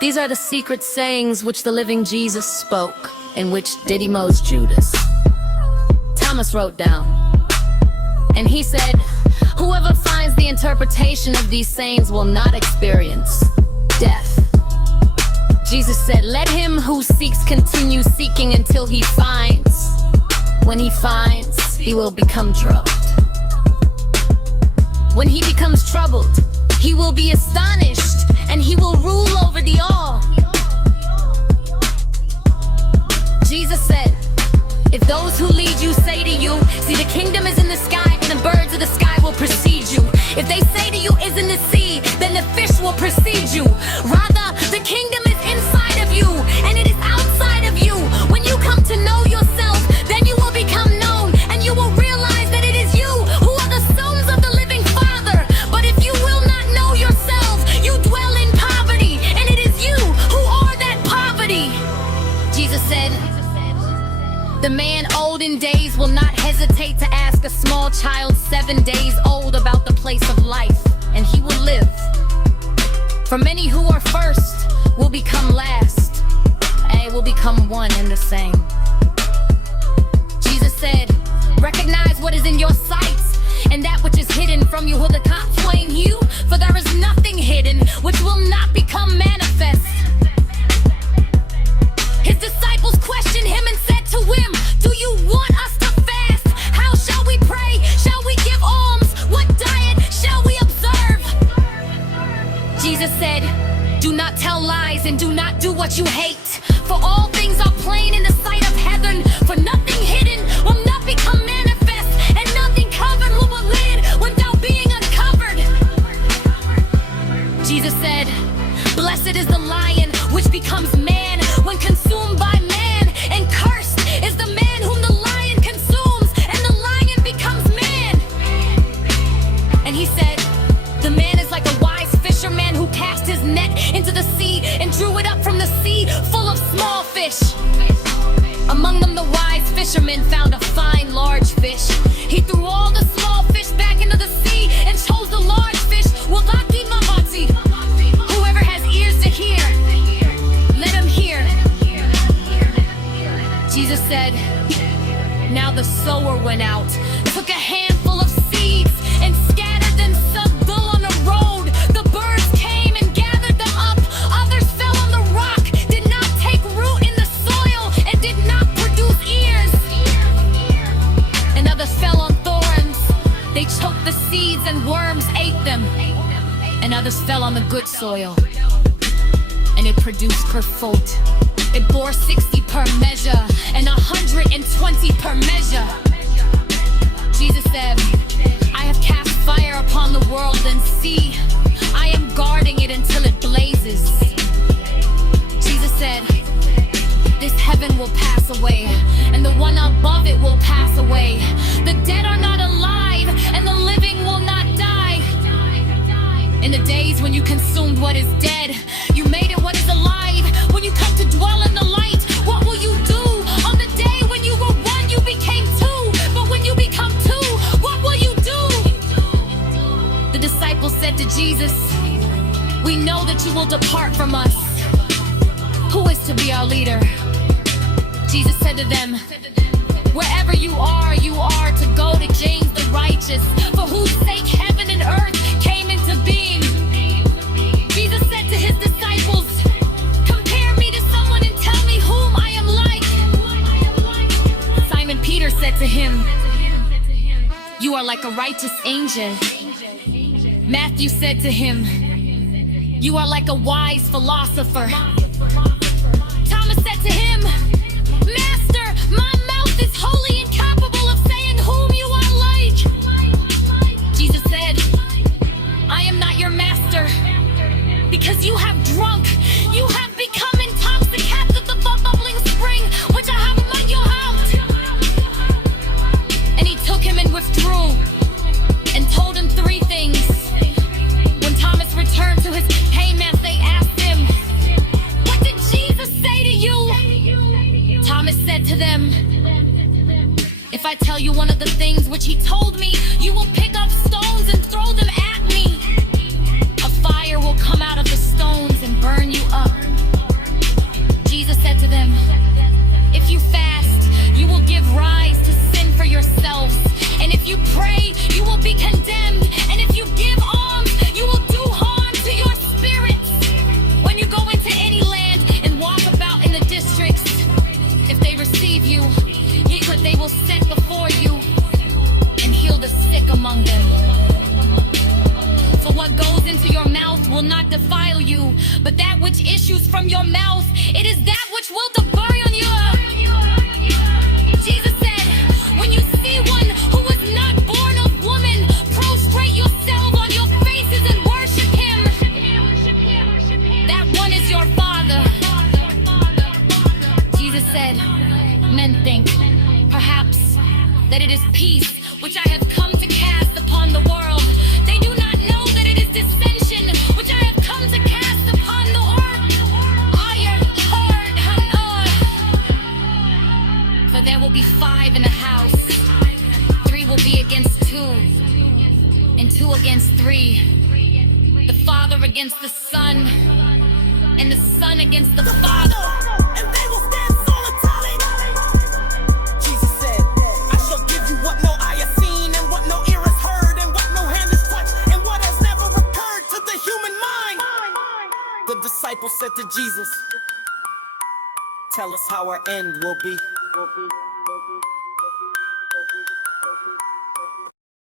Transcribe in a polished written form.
These are the secret sayings which the living Jesus spoke, and which Didymus Judas Thomas wrote down. And he said, whoever finds the interpretation of these sayings will not experience death. Jesus said, let him who seeks continue seeking until he finds. When he finds, he will become troubled. When he becomes troubled, he will be astonished, and he will rule over the all. Jesus said, if those who lead you say to you, see, the kingdom is in the sky, and the birds of the sky will precede you. If they say to you, is in the sea, then the fish will precede you. Rather, the kingdom is inside of you, and it is outside of you. When you come to know yourself, then you will become known, and you will realize that it is you who are the sons of the living Father. But if you will not know yourself, you dwell in poverty, and it is you who are that poverty. Jesus said, the man old in days will not hesitate to ask a small child 7 days old about the place of life, and he will live. For many who are first will become last, and will become one and the same. Jesus said, recognize what is in your sights, and that which is hidden from you will the cock flame you, for there is nothing hidden which will not become manifest. His disciples questioned him and said to him, do you want us to fast? How shall we pray? Shall we give alms? What diet shall we observe? Jesus said, do not tell lies and do not do what you hate. For all things are plain in the sight of heaven. For nothing hidden will not become manifest, and nothing covered will be hid without being uncovered. Jesus said, blessed is the lion which becomes man when consumed by man, and cursed is the man whom the lion consumes, and the lion becomes man. And he said, the man is like a wise fisherman who cast his net into the sea and drew it up from the sea full of small fish. Among them the wise fisherman found a fine large fish. He threw all the small fish back into the sea and chose the large fish. Wagaki mamati. Whoever has ears to hear, let him hear. Jesus said, now the sower went out, took a handful of seeds and scattered them subdull on the road. The birds came and gathered them up. Others fell on the rock, did not take root in the soil, and did not produce ears. And others fell on thorns. They choked the seeds and worms ate them. And others fell on the good soil, and it produced per fold. It bore 60 per measure, and 120 per measure. Jesus said, I have cast fire upon the world, and see, I am guarding it until it blazes. Jesus said, this heaven will pass away, and the one above it will pass away. The dead are not alive, and the living will not die. In the days when you consumed what is dead, you made it what is alive. When you come to dwell in the light, what will you do? On the day when you were one, you became two. But when you become two, what will you do? The disciples said to Jesus, we know that you will depart from us. Who is to be our leader? Jesus said to them, wherever you are to go to James the righteous, for whose sake heaven and earth came into being. Jesus said to his disciples, compare me to someone and tell me whom I am like. Simon Peter said to him, you are like a righteous angel. Matthew said to him, you are like a wise philosopher. Thomas said to him, Master, my mouth is wholly incapable of saying whom you are like. Jesus said, I am not your master, because you have drunk, you have become intoxicated at the bubbling spring, which I have among your house. And he took him and withdrew, and told him 3 things. When Thomas returned to his payment, they asked him, what did Jesus say to you? Thomas said to them, not defile you, but that which issues from your mouth, it is that which will devour you. Jesus said, when you see one who was not born of woman, prostrate yourself on your faces and worship him. That one is your Father. Jesus said, men think, perhaps, that it is peace which I have come to cast upon the world. They do not know that it is dissension which I have come to cast upon the earth. For there will be 5 in a house, 3 will be against 2, and 2 against 3. The father against the son, and the son against the father. And they will stand solitary. Jesus said, I shall give you what no eye has seen, and what no ear has heard, and what no hand has touched, and what has never occurred to the human mind. The disciples said to Jesus, tell us how our end will be.